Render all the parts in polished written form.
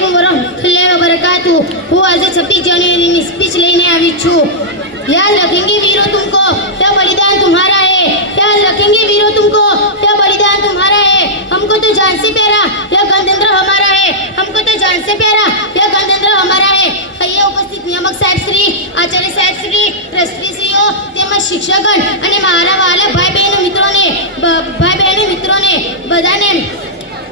अलैकुम वरहमतुल्लाहि वबरकातुहू। હું આજે 26 જાન્યુઆરીની સ્પીચ લઈને આવી છું। याद रखेंगे वीरों तुमको, यह बलिदान तुम्हारा है। याद रखेंगे वीरों तुमको, यह बलिदान तुम्हारा है। हमको तो जान से प्यारा यह गणतंत्र हमारा है। हमको तो जान से प्यारा यह गणतंत्र हमारा है। અહીંયા ઉપસ્થિત નિયામક સાહેબ શ્રી, આચાર્ય સાહેબ શ્રી, ટ્રસ્ટીશ્રીઓ તેમજ શિક્ષકગણ અને મારા વાલા ભાઈ બહેનો બધાને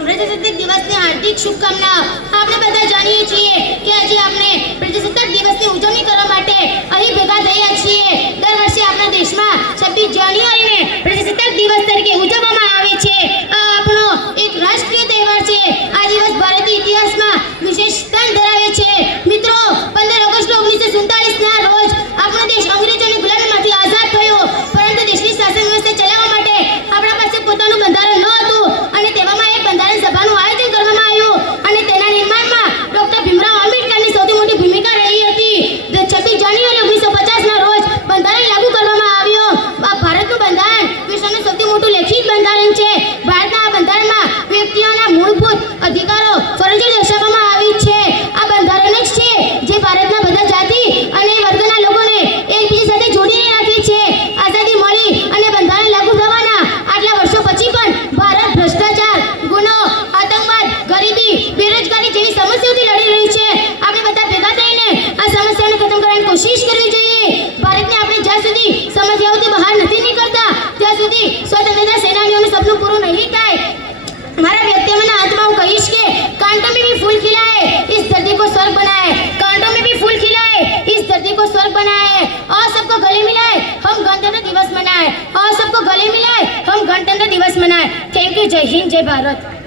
પ્રજાસત્તાક દિવસની હાર્દિક શુભકામનાઓ। આપણે બધા જાણીએ છીએ કે આજે આપણે પ્રજાસત્તાક દિવસની ઉજવણી કરવા માટે અહીં ભેગા થયા છીએ। દર વર્ષે આપણા દેશમાં 26 જાન્યુઆરીને પ્રજાસત્તાક દિવસ તરીકે ઉજવવામાં આવે છે। આ આપણો એક રાષ્ટ્રીય તહેવાર છે। આ દિવસ ભારતીય ઇતિહાસમાં વિશેષ સ્થાન ધરાવે છે। મિત્રો, 15 ઓગસ્ટ 1947ના રોજ આપણો દેશ અંગ્રેજોની ગુલામીમાંથી આઝાદ થયો, પરંતુ દેશની શાસન વ્યવસ્થા ચલાવવા માટે આપણા પાસે પોતાનું બંધારણ ન હતું અને તેવામાં એક બંધારણ સભાનું આયોજન કરવામાં આવ્યું અને તેના નિર્માણમાં ડોક્ટર ભીમરાવ આંબેડકરની સૌથી મોટી ભૂમિકા રહી હતી। 26 જાન્યુઆરી 1950ના રોજ બંધારણ લાગુ કરવામાં આવ્યો। આ ભારતનું બંધારણ વિશ્વનું સૌથી મોટું લેખિત બંધારણ છે। ભારતના આ બંધારણમાં વ્યક્તિઓના મૂળભૂત અધિકારો, ફરજો દર્શાવવામાં આવી છે। આ બંધારણ જ છે જે ભારતના બધા જાતિ અને વર્ગના લોકોને એકબીજા સાથે જોડીને રાખે છે। આઝાદી મળી અને બંધારણ લાગુ થવાના આટલા વર્ષો પછી પણ ભારત ભ્રષ્ટાચાર, ગુનો, આતંકવાદ, ગરીબી, બેરોજગારી જેવી સમસ્યાઓથી લડી રહી છે। આપણે બધા ભેગા થઈને આ સમસ્યાને ખતમ કરવાની કોશિશ કરવી જોઈએ। ભારતને આપણે જ્યાં સુધી સમસ્યાઓથી બહાર નથી નીકળતા ત્યાં સુધી સ્વતંત્રતા સેનાનીઓનું સપનું પૂરું નહીં થાય। हमारा व्यक्तित्व आत्मा को कहिश के कांटों में भी फूल खिला है, इस धरती को स्वर्ग बनाए। कांटों में भी फूल खिला है, इस धरती को स्वर्ग बनाए। और सबको गले मिलाए, हम गणतंत्र दिवस मनाए। और सबको गले मिलाए, हम गणतंत्र दिवस मनाए। Thank you. जय हिंद, जय भारत।